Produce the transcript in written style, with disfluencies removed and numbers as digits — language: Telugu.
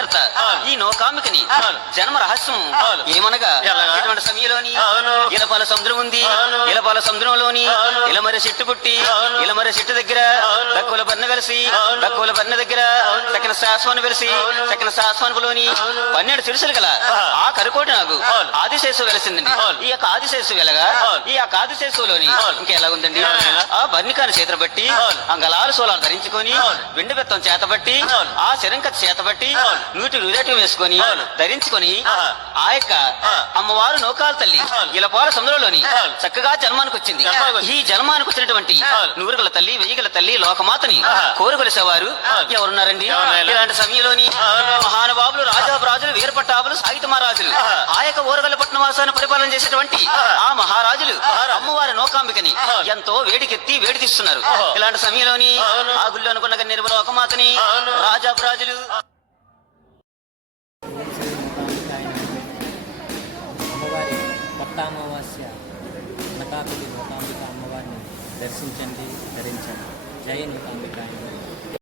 సృష్టికర్త ఈ నౌకాంబికని జన్మ రహస్యం ఏమనగా ఇటువంటి సమయంలోని ఇలపాల సముద్రం ఉంది. ఇలపాల సముద్రంలోని ఇలమర చెట్టు పుట్టి ఇలమర చెట్టు దగ్గర దక్కుల బన్న వెలిసి దక్కుల బన్న దగ్గర చక్కన శాశ్వాన్ని వెలిసి చక్కన శాశ్వానులోని 12 సిరుసులు గల ఆ కరుకోటి నాకు ఆదిశేషు వెలిసిందండి. ఈ యొక్క ఆదిశేషు వెలగా ఈ యొక్క ఆదిశేషులోని ఇంకెలా ఉందండి, ఆ బర్ణికాన్ని చేతులు బట్టి అంగళాలు సోలాలు ధరించుకొని వెండి బెత్తం చేతబట్టి ఆ శరంకత చేతబట్టి నూటి రులేటం వేసుకొని ధరించుకొని ఆ యొక్క అమ్మవారు నౌకాల తల్లి ఇలపాల సముద్రంలోని చక్కగా జన్మానికి వచ్చింది. ఈ జన్మానికి వచ్చినటువంటి నూరుగుల తల్లి వెయ్యిగల తల్లి లోకమాతని కోరుకొలిసేవారు ఎవరున్నారండి? ఇలాంటి సమయంలోని మహానుభావులు రాజారాజులు వీరపట్టాభులు సాహిత్య మహారాజులు ఆ యొక్క ఊరగల్ల పట్టణవాసాన్ని పరిపాలన చేసేటువంటి ఆ మహారాజులు అమ్మవారి నౌకాంబికని ఎంతో వేడికెత్తి వేడి తీస్తున్నారు. ఇలాంటి సమయంలోని ఆ గుళ్ళు అనుకున్న నిర్మల లోకమాతని రాజారాజులు అమ్మవారి కొత్త అమావాస్య నకాపిటి నూకాంబిక అమ్మవారిని దర్శించండి, ధరించండి. జై నూకాంబిక.